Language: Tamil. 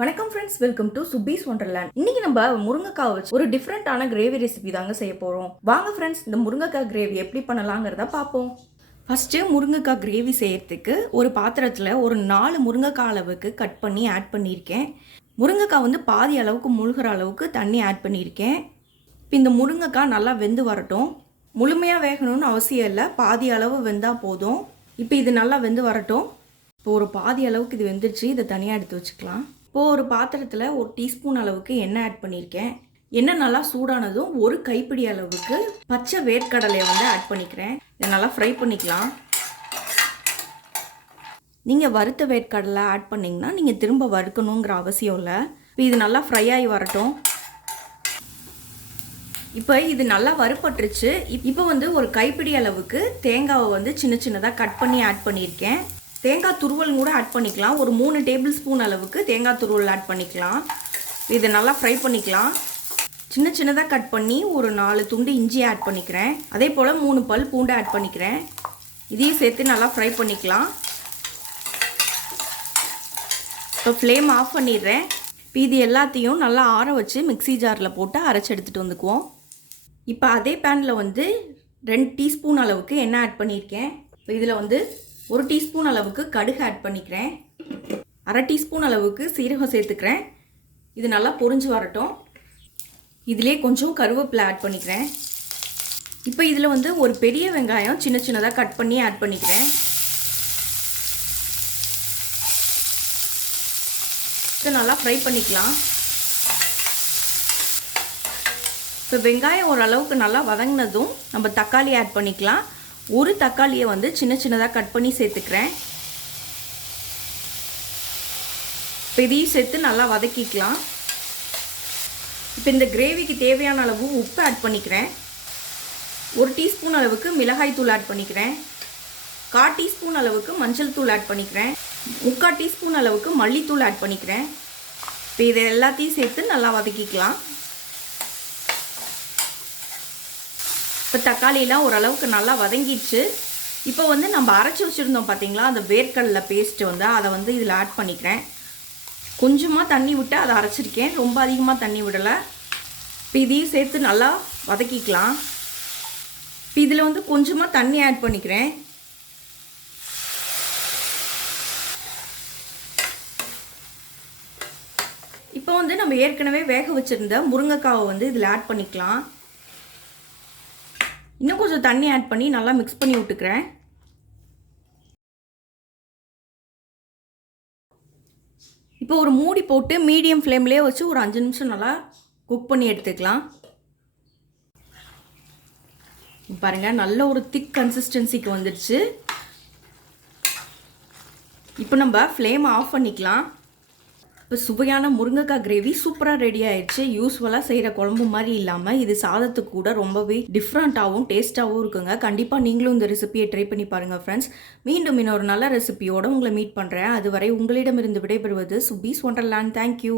வணக்கம் friends welcome to Subi's Wonderland இன்னைக்கு நம்ம முருங்கைக்காய் வச்சு ஒரு டிஃப்ரெண்டான கிரேவி ரெசிபி தாங்க செய்ய போகிறோம் வாங்க ஃப்ரெண்ட்ஸ் இந்த முருங்கைக்காய் கிரேவி எப்படி பண்ணலாங்கிறத பார்ப்போம் ஃபஸ்ட்டு முருங்கைக்காய் கிரேவி செய்யறதுக்கு ஒரு பாத்திரத்தில் ஒரு நாலு முருங்கைக்காய் அளவுக்கு கட் பண்ணி ஆட் பண்ணியிருக்கேன். முருங்கைக்காய் வந்து பாதி அளவுக்கு முழுகிற அளவுக்கு தண்ணி ஆட் பண்ணியிருக்கேன். இப்போ இந்த முருங்கைக்காய் நல்லா வெந்து வரட்டும். முழுமையாக வேகணும்னு அவசியம் இல்லை பாதி அளவு வெந்தால் போதும். இப்போ இது நல்லா வெந்து வரட்டும். இப்போ ஒரு பாதி அளவுக்கு இது வெந்துருச்சு இதை தனியாக எடுத்து வச்சுக்கலாம். இப்போது ஒரு பாத்திரத்தில் ஒரு டீஸ்பூன் அளவுக்கு எண்ணெய் ஆட் பண்ணியிருக்கேன் எண்ணெய் நல்லா சூடானதும் ஒரு கைப்பிடி அளவுக்கு பச்சை வேர்க்கடலையை வந்து ஆட் பண்ணிக்கிறேன். இதை நல்லா ஃப்ரை பண்ணிக்கலாம். நீங்கள் வறுத்த வேர்க்கடலை ஆட் பண்ணிங்கன்னா நீங்கள் திரும்ப வறுக்கணுங்கிற அவசியம் இல்லை. இப்போ இது நல்லா ஃப்ரை ஆகி வரட்டும். இப்போ இது நல்லா வறுப்பட்டுருச்சு இப்போ வந்து ஒரு கைப்பிடி அளவுக்கு தேங்காவை வந்து சின்ன சின்னதாக கட் பண்ணி ஆட் பண்ணியிருக்கேன் தேங்காய் துருவல் கூட ஆட் பண்ணிக்கலாம். ஒரு மூணு டேபிள் ஸ்பூன் அளவுக்கு தேங்காய் துருவல் ஆட் பண்ணிக்கலாம். இதை நல்லா ஃப்ரை பண்ணிக்கலாம். சின்ன சின்னதாக கட் பண்ணி ஒரு நாலு துண்டு இஞ்சி ஆட் பண்ணிக்கிறேன். அதே போல் மூணு பல் பூண்டு ஆட் பண்ணிக்கிறேன். இதையும் சேர்த்து நல்லா ஃப்ரை பண்ணிக்கலாம். இப்போ ஃப்ளேம் ஆஃப் பண்ணிடுறேன். இப்போ இது எல்லாத்தையும் நல்லா ஆற வச்சு மிக்ஸி ஜாரில் போட்டு அரைச்சி எடுத்துகிட்டு வந்துக்குவோம். இப்போ அதே பேனில் வந்து ரெண்டு டீஸ்பூன் அளவுக்கு எண்ணெய் ஆட் பண்ணியிருக்கேன். இப்போ இதில் வந்து ஒரு டீஸ்பூன் அளவுக்கு கடுகு ஆட் பண்ணிக்கிறேன். அரை டீஸ்பூன் அளவுக்கு சீரகம் சேர்த்துக்கிறேன். இது நல்லா பொரிஞ்சு வரட்டும். இதிலே கொஞ்சம் கருவேப்பிலை ஆட் பண்ணிக்கிறேன். இப்போ இதில் வந்து ஒரு பெரிய வெங்காயம் சின்ன சின்னதாக கட் பண்ணி ஆட் பண்ணிக்கிறேன். இப்போ நல்லா ஃப்ரை பண்ணிக்கலாம். இப்போ வெங்காயம் ஓரளவுக்கு நல்லா வதங்கினதும் நம்ம தக்காளி ஆட் பண்ணிக்கலாம். ஒரு தக்காளியை வந்து சின்ன சின்னதாக கட் பண்ணி சேர்த்துக்கிறேன். இப்போ இதையும் சேர்த்து நல்லா வதக்கிக்கலாம். இப்போ இந்த கிரேவிக்கு தேவையான அளவு உப்பு ஆட் பண்ணிக்கிறேன். ஒரு டீஸ்பூன் அளவுக்கு மிளகாய் தூள் ஆட் பண்ணிக்கிறேன். கால் டீஸ்பூன் அளவுக்கு மஞ்சள் தூள் ஆட் பண்ணிக்கிறேன். முக்கால் டீஸ்பூன் அளவுக்கு மல்லித்தூள் ஆட் பண்ணிக்கிறேன். இப்போ இதை எல்லாத்தையும் சேர்த்து நல்லா வதக்கிக்கலாம். இப்போ தக்காளியெலாம் ஓரளவுக்கு நல்லா வதங்கிடுச்சு. இப்போ வந்து நம்ம அரைச்சி வச்சுருந்தோம் பார்த்தீங்களா அந்த வேர்க்கடலை பேஸ்ட்டு வந்து அதை வந்து இதில் ஆட் பண்ணிக்கிறேன். கொஞ்சமாக தண்ணி விட்டு அதை அரைச்சிருக்கேன். ரொம்ப அதிகமாக தண்ணி விடலை. இப்போ இதையும் சேர்த்து நல்லா வதக்கிக்கலாம். இப்போ இதில் வந்து கொஞ்சமாக தண்ணி ஆட் பண்ணிக்கிறேன். இப்போ வந்து நம்ம ஏற்கனவே வேக வச்சுருந்த முருங்கைக்காவை வந்து இதில் ஆட் பண்ணிக்கலாம். கொஞ்சம் தண்ணி ஆட் பண்ணி நல்லா மிக்ஸ் பண்ணி விட்டுக்கிறேன் இப்போ ஒரு மூடி போட்டு மீடியம் ஃப்ளேம்லேயே வச்சு ஒரு அஞ்சு நிமிஷம் நல்லா குக் பண்ணி எடுத்துக்கலாம். பாருங்கள் நல்ல ஒரு திக் கன்சிஸ்டன்சிக்கு வந்துடுச்சு. இப்போ நம்ம ஃப்ளேம் ஆஃப் பண்ணிக்கலாம். இப்போ சுவையான முருங்கைக்காய் கிரேவி சூப்பராக ரெடி ஆயிடுச்சு. யூஸ்வலாக செய்கிற குழம்பு மாதிரி இல்லாமல் இது சாதத்துக்கு கூட ரொம்பவே டிஃப்ரெண்ட்டாகவும் டேஸ்ட்டாகவும் இருக்குங்க. கண்டிப்பாக நீங்களும் இந்த ரெசிபியை ட்ரை பண்ணி பாருங்கள் ஃப்ரெண்ட்ஸ் மீண்டும் இன்னொரு நல்ல ரெசிபியோடு உங்களை மீட் பண்ணுறேன் அதுவரை உங்களிடமிருந்து விடைபெறுவது சுபீஸ் ஒண்டர்லேண்ட் தேங்க்யூ